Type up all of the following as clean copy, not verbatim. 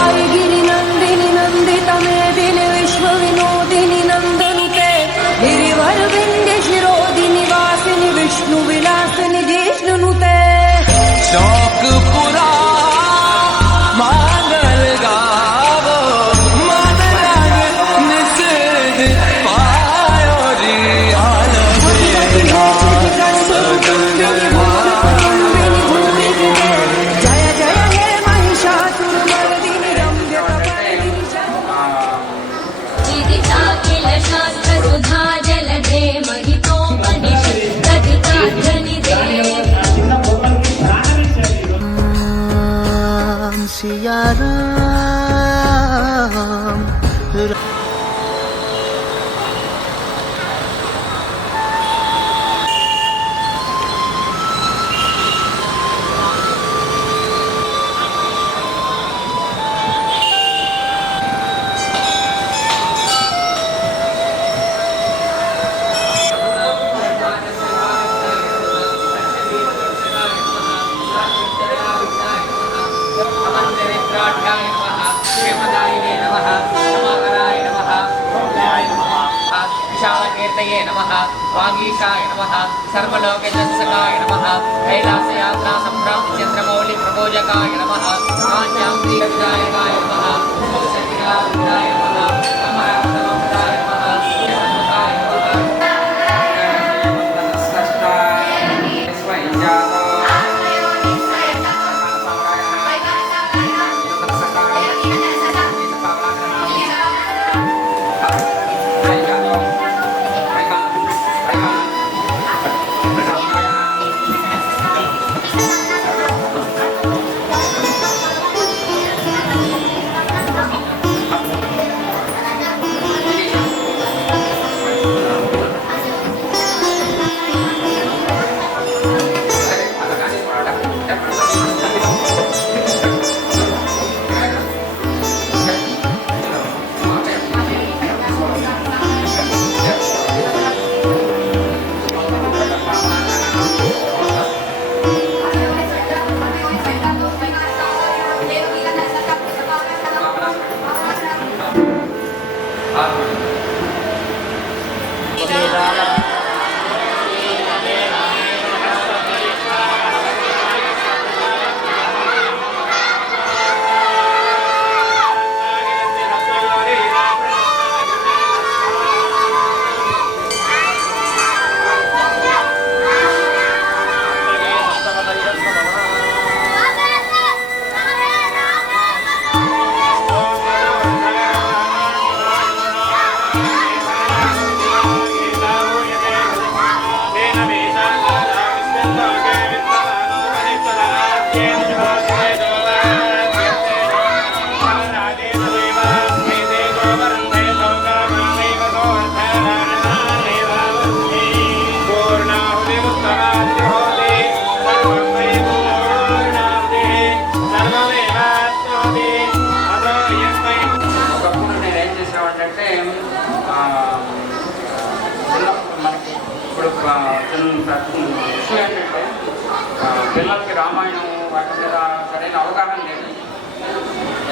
आई गिरिनंदिनी नंदित मेदिनि विश्व विनोदिनी नंदनुते गिरिवर विंध्य शिरोदिनि वासिनि विष्णु विलासिनि जिष्णुनुते शौक पुरा मांगल गावो मन लग निषेध पायो रे जय जय हे महिषासुरमर्दिनि रम्य जिदिताखिल शास्त्र सुधा जलधे महितोपनिषि कथितार्थनिधे सिया राम विशालकीर्तये नमः वागीशाय नमः सर्वलोकजनसकाय नमः कैलासयात्रा संभ्राम चंद्रमौलि प्रबोधकाय नमः कांचाम्बरीविदायकाय नमः सत्यविदाय नमः अमरावताय नमः सन्मुखाय नमः విషయం ఏంటంటే పిల్లలకి రామాయణం వాటి మీద సరైన అవగాహన లేదు.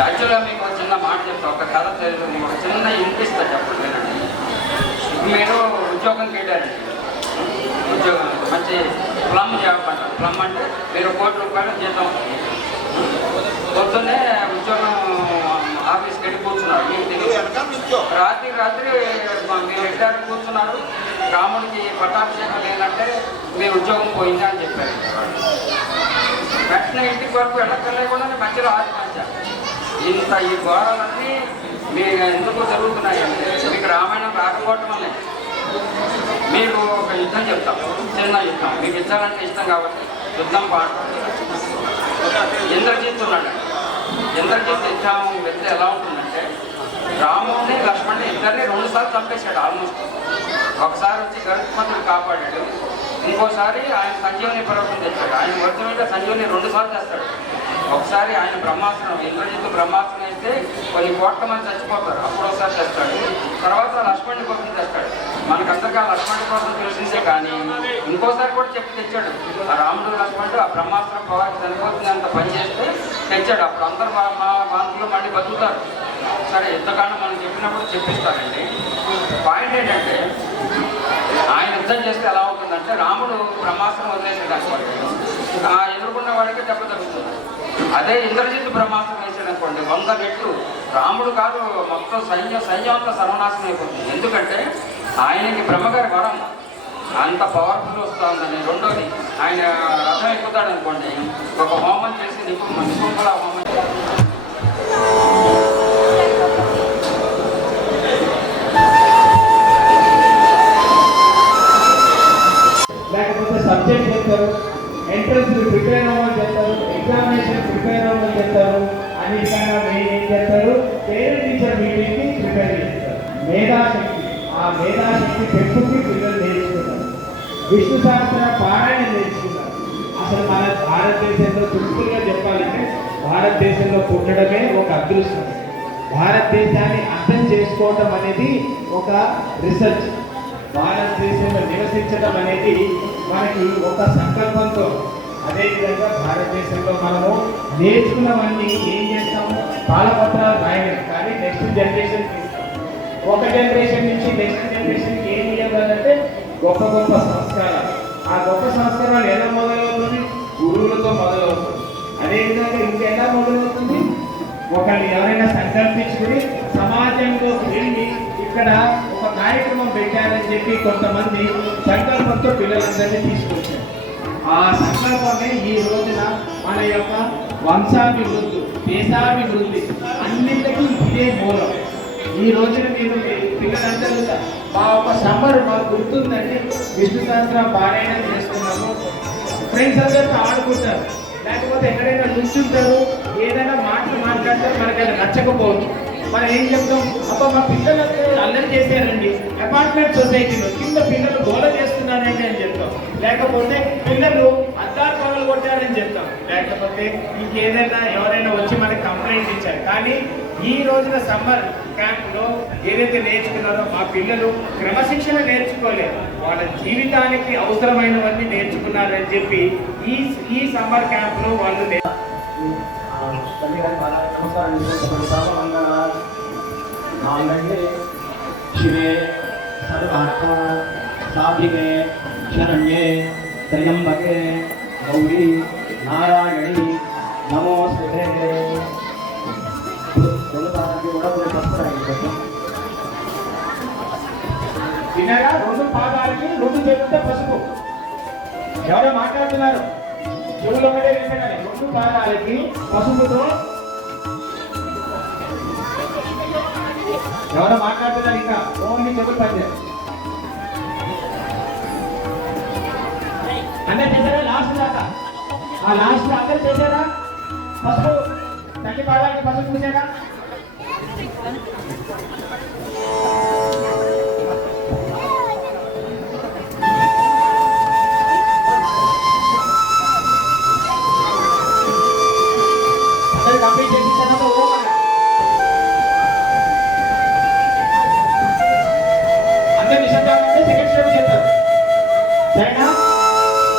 యాక్చువల్గా మీకు ఒక చిన్న మాట చెప్తా, ఒక కథ తెలుసు, మీకు ఒక చిన్న వినిపిస్తా చెప్పండి వినండి. మీరు ఉద్యోగంకి వెళ్ళారండి, ఉద్యోగం మంచి ప్లమ్ జాబ్ అంటారు. ప్లమ్ అంటే మీరు ₹1,00,00,000 జీతం. పొద్దున్నే ఉద్యోగం ఆఫీస్కి వెళ్ళి కూర్చున్నారు, మీకు తెలియదు. రాత్రి మీరు వెళ్ళారు, కూర్చున్నారు. రాముడికి పట్టాభిషేకం లేదంటే మీ ఉద్యోగం పోయిందా అని చెప్పారు. వెంటనే ఇంటికి వరకు వెళ్ళక్కర్లేకుండా మధ్యలో ఆత్మహత్య. ఇంత ఈ ఘోరాలన్నీ మీకు ఎందుకు జరుగుతున్నాయంటే మీకు రామాయణం రాకపోవటం వల్లే. మీకు ఒక యుద్ధం చెప్తాం, చిన్న యుద్ధం మీకు ఇచ్చాలంటే ఇష్టం కాబట్టి యుద్ధం పాట. ఇంద్రజిత్ ఉన్నాడు. ఇంద్రజిత్ యుద్ధం వ్యక్తి ఎలా ఉంటుందంటే రాముడిని లక్ష్మణ్ని ఇద్దరిని 2 సార్లు చంపేశాడు ఆల్మోస్ట్. ఒకసారి వచ్చి గరుత్మంతుడు కాపాడాడు, ఇంకోసారి ఆయన సంజీవని పర్వతం తెచ్చాడు. ఆయన వర్ధ మీద సంజీవని 2 సార్లు చేస్తాడు. ఒకసారి ఆయన బ్రహ్మాస్త్రం, ఇంద్రజిత్తు బ్రహ్మాస్త్రం చేస్తే కొన్ని కోట్ల మంది చచ్చిపోతారు, అప్పుడు ఒకసారి తెస్తాడు. తర్వాత లక్ష్మణుడి కోసం తెస్తాడు. మనకందరికీ ఆ లక్ష్మణుడి కోసం తెలిసిందే, కానీ ఇంకోసారి కూడా చెప్పి తెచ్చాడు. ఆ రాముడు లక్ష్మణుడు ఆ బ్రహ్మాస్త్రం పవాకి చనిపోతుంది అంత పని చేస్తే తెచ్చాడు. అప్పుడు అందరు మా బాంధువులు మళ్ళీ బతుకుతారు. సరే, ఎంతకాలం మనం చెప్పినప్పుడు చెప్పిస్తారండి. పాయింట్ ఏంటంటే, ఆయన యుద్ధం చేస్తే ఎలా ఉంటుందంటే, రాముడు బ్రహ్మాస్త్రం వదిలేసాడు అనుకోండి, ఆ ఎదుర్కొన్న వాడికి దెబ్బ తగ్గుతుంది. అదే ఇంద్రజిత్తు బ్రహ్మాస్త్రం వేసాడు అనుకోండి, 100 రెట్లు రాముడు కాదు మొత్తం సైన్యం అంతా సర్వనాశనం అయిపోతుంది. ఎందుకంటే ఆయనకి బ్రహ్మగారి వరం అంత పవర్ఫుల్ వస్తూ ఉందని. రెండోది, ఆయన రథం ఎక్కుతాడు అనుకోండి, ఒక హోమం చేసి నిపుణుల హోమం లేకపోతే సబ్జెక్ట్ చెప్తారు, ఎంట్రన్స్ ప్రిపేర్ అవ్వమని చెప్తారు, ఎగ్జామినేషన్ ప్రిపేర్ అవ్వమని చెప్తారు. అన్నిటికన్నా మెయిన్ ఏం చేస్తారు, పేరెంట్ టీచర్ మీటింగ్కి ప్రిపేర్ చేస్తారు. మేధాశక్తి, ఆ మేధాశక్తి పెంపుకి పిల్లలు నేర్చుకున్నారు. విష్ణు సహస్ర పారాయణ నేర్చుకున్నారు. అసలు మన భారతదేశంలో సింపుల్గా చెప్పాలంటే, భారతదేశంలో పుట్టడమే ఒక అదృష్టం. భారతదేశాన్ని అర్థం చేసుకోవటం అనేది ఒక రీసెర్చ్. భారతదేశంలో నివసించడం అనేది మనకి ఒక సంకల్పంతో. అదేవిధంగా భారతదేశంలో మనము నేర్చుకున్నవన్నీ ఏం చేస్తాము, పాలపత్రాలు రాయడం, కానీ నెక్స్ట్ జనరేషన్ ఒక జనరేషన్ నుంచి నెక్స్ట్ జనరేషన్కి ఏం ఇవ్వాలంటే గొప్ప గొప్ప సంస్కారాలు. ఆ గొప్ప సంస్కారాలు ఎలా మొదలవుతుంది, గురువులతో మొదలవుతుంది. అదేవిధంగా ఇంకెలా మొదలవుతుంది, ఒకళ్ళు ఎవరైనా సంకల్పించుకుని సమాజంలో వెళ్ళి ఇక్కడ ఒక కార్యక్రమం పెట్టారని చెప్పి కొంతమంది సంకల్పంతో పిల్లలందరినీ తీసుకొచ్చారు. ఆ సంకల్పమే ఈ రోజున మన యొక్క వంశాభివృద్ధి, దేశాభివృద్ధి అన్నింటికీ ఇదే మూలం. ఈ రోజున నేను పిల్లలందరూ మా ఒక సమ్మర్ మాకు గుర్తుందంటే విష్ణు సహస్రం పారాయణం చేస్తున్నాము. ఫ్రెండ్స్ అందరితో ఆడుకుంటారు, లేకపోతే ఎక్కడైనా కూర్చుంటారు, ఏదైనా మాటలు మాట్లాడతారు, మనకి అది నచ్చకపోవచ్చు. మనం ఏం చెప్తాం, అబ్బా మా పిల్లలందరూ అల్లరి చేశారండి, అపార్ట్మెంట్ సొసైటీలో కింద పిల్లలు గోల చేస్తున్నారండి అని చెప్తాం. లేకపోతే పిల్లలు అద్దాలు పనులు కొట్టారని చెప్తాం. లేకపోతే ఇంకేదైనా ఎవరైనా వచ్చి మనకి కంప్లైంట్ ఇచ్చారు. కానీ ఈ రోజున సమ్మర్ క్యాంప్లో ఏదైతే నేర్చుకున్నారో మా పిల్లలు క్రమశిక్షణ నేర్చుకోలేదు, వాళ్ళ జీవితానికి అవసరమైనవన్నీ నేర్చుకున్నారని చెప్పి ఈ సమ్మర్ క్యాంప్లో వాళ్ళు शिवे सर्वार्था साधिके शरण्ये त्र्यंबके गौरी नारायणी नमोस्तुते। వినగా 2 పాదాలకి 2 చేతులతో పసుపు. ఎవరో మాట్లాడుతున్నారు, చెవులు ఒకటే వినగానే 2 పాదాలకి పసుపుతో ఎవరో మాట్లాడుతున్నారు. ఇంకా ఓన్లీ చెవులు పనిచేయాలి. అందరు చేశారా లాస్ట్ దాకా? ఆ లాస్ట్ అందరు చేశారా? పసుపు తల్లి పాదాలకి పసుపు పూసారా? అందరు కంప్లీట్ చేసిన తర్వాత अंदर निशान डालने सेकंड स्टेप चलता है, सही ना?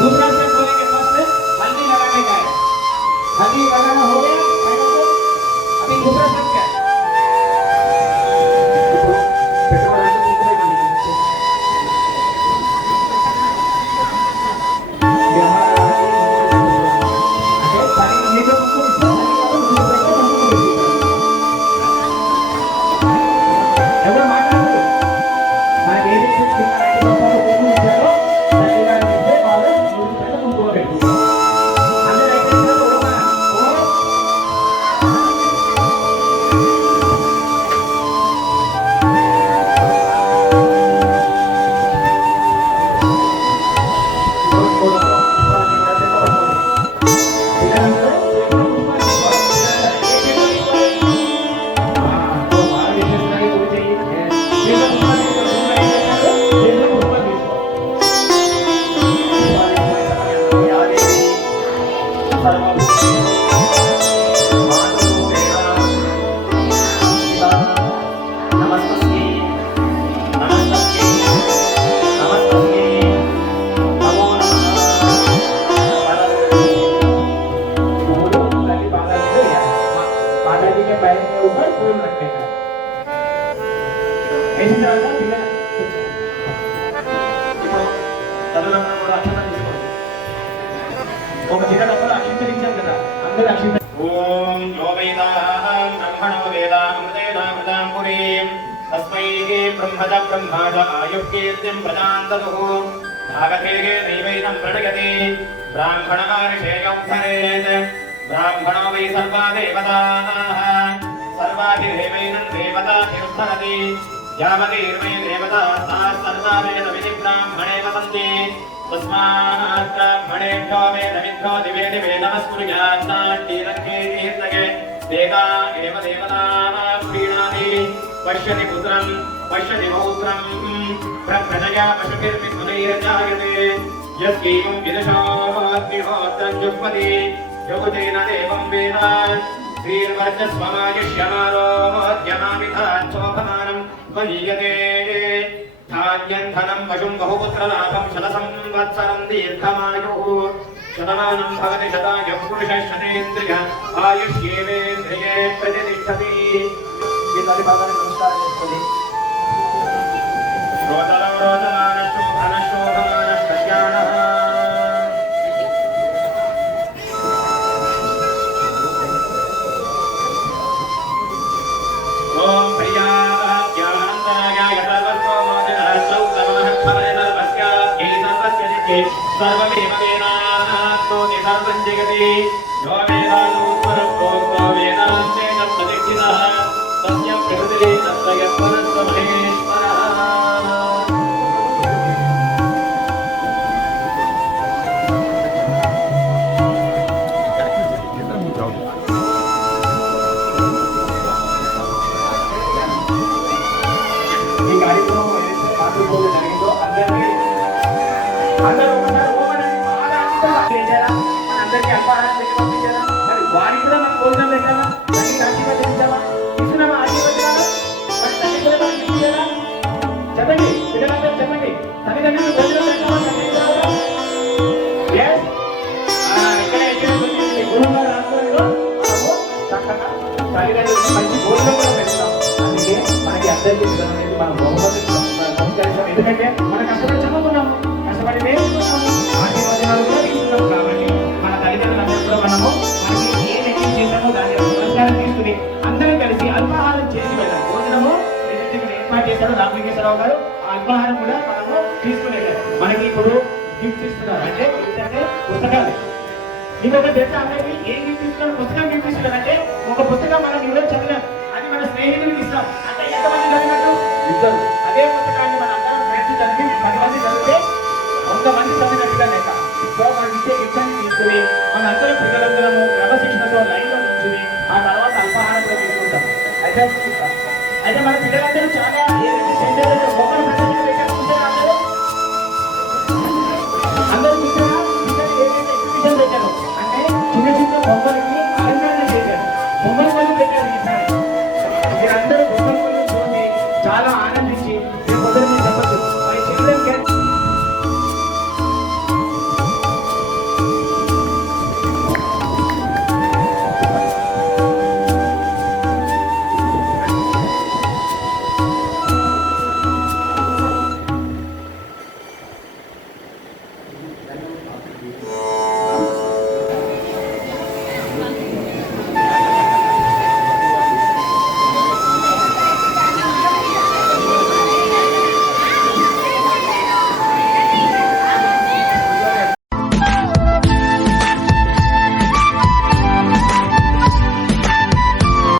दूसरा स्टेप बोलेंगे, फर्स्ट हल्दी लगाने का है, हल्दी लगाना हो गया, अभी दूसरा स्टेप क्या है? ऊपर फूल रखने का ऐसी तरह का पिల్ల తల్లులందరూ కూడా అక్షత తీసుకోండి. ఒక చిన్న డబ్బులు అక్షించరించాం కదా అందరూ అక్షించ ఓం యో వేదాం బ్రహ్మణో వేదామృతేనామృతాం పురీం తస్మై బ్రహ్మజ బ్రహ్మాజ ఆయుఃకీర్తిం ప్రజాంతతుః భాగధేగే దైవైనం ప్రణయతి బ్రాహ్మణారిషేయోద్ధరేత్ బ్రాహ్మణో వై సర్వా దేవతాః సర్వాభిదేవైనం దేవతాభిరుద్ధరతి యావతీర్మే దేవతా తాః సర్వా వేదవిధి బ్రాహ్మణే వసంతి తస్మాత్ బ్రాహ్మణేభ్యో వేదవిద్భ్యో దివే దివే నమస్కుర్యాత్ నాట్యరక్షే కీర్తకే దేవా ఏవ దేవతాః ప్రీణాతి పశ్యతి పుత్రం పశ్యతి పౌత్రం ప్రజయా పశుభిర్విద్మనైర్జాయతే యస్కీవం విదశోऽగ్నిహోత్రం జుహ్వతి యోగేన దేవం వేద శ్రీర్వర్చస్వమాయుష్యమారోగ్యమావిధాచ్చోభమానం ధ్వనీయతే ధాన్యం ధనం పశుం బహుపుత్రలాభం శతసంవత్సరం దీర్ఘమాయుః శతమానం భవతి శతాయుః పురుషः శతేంద్రియ ఆయుష్యేవేంద్రియే ప్రతిష్టతి. ఈ తల్లి బాబాని నమస్కారం చేసుకోండి. రోదలో రోదమానశోభనశోభమానః కళ్యాణః ఓం ప్రియాజ్ఞానందనాయ సర్వమేవ వేదానాత్మో నిసర్వం జగతి యో వేదానోత్తరప్రోక్తో వేదాంతేన ప్రతిష్ఠితః తస్య ప్రకృతిరే తస్య పరస్య మహేశ్వరః. ఈ కార్యక్రమం ఏదైతే పాల్గొనడం జరిగిందో అందరూ ఒకసారి ఓమనండి, బాగా చేశారా, అందరికీ అల్పాహారం పెట్టి పంపించారా, మరి వారికి కూడా మనం భోజనం పెట్టాలా, దానికి ఆశీర్వదించాలా, ఇస్తున్నామా ఆశీర్వదించాలా, మరి తల్లిదండ్రులు ఇచ్చారా? చెప్పండి పిల్లలందరూ చెప్పండి, తల్లిదండ్రులు భోజనం పెట్టాలా, ఇక్కడ గురువు గారు ఆధ్వర్యంలో మనము చక్కగా తల్లిదండ్రులకు మంచి భోజనం కూడా పెడతాం. అందుకే మనకి అందరికీ పిల్లలు అనేది మనం బహుమతి సంస్కరించాం. ఎందుకంటే మనం కష్టపడి చదువుకున్నాము, కష్టపడి నేర్చుకున్నాము, ఆశీర్వచనాలు కూడా తీసుకున్నాం. కాబట్టి మన తల్లిదండ్రులందరూ కూడా మనము మనకి ఏం ఎక్కువ చేశామో దాన్ని పురస్కారం తీసుకుని అందరం కలిసి అల్పాహారం చేసి వెళ్ళాలి. భోజనము ఏదైతే ఇక్కడ ఏర్పాటు చేశాడో రామలింగేశ్వరరావు గారు ఆ అల్పాహారం కూడా మనము తీసుకుని వెళ్ళాలి. మనకి ఇప్పుడు గిఫ్ట్ ఇస్తున్నారు, అంటే గిఫ్ట్ అంటే పుస్తకాలు. ఇంకొక తెలుస అందరికి ఏం గిఫ్ట్ ఇస్తున్నారు? పుస్తకం గిఫ్ట్ ఇస్తున్నారు. అంటే ఒక పుస్తకం మనం ఈరోజు చదివాం, అది మన స్నేహితుడికి ఇస్తాం. అంటే ఎంతమంది చదివినట్టు? ఇద్దరు. అదే పుస్తకాన్ని మన అందరం ఫ్రెండ్స్ చదివి 10 మంది చదివితే 100 మంది చదివినట్టుగా లెక్క. సో మనం ఇచ్చే గిఫ్ట్ అని తీసుకుని మన అందరం పిల్లలందరము క్రమశిక్షణతో లైన్లో కూర్చుని ఆ తర్వాత అల్పాహారం కూడా తీసుకుంటాం. అయితే మన పిల్లలందరూ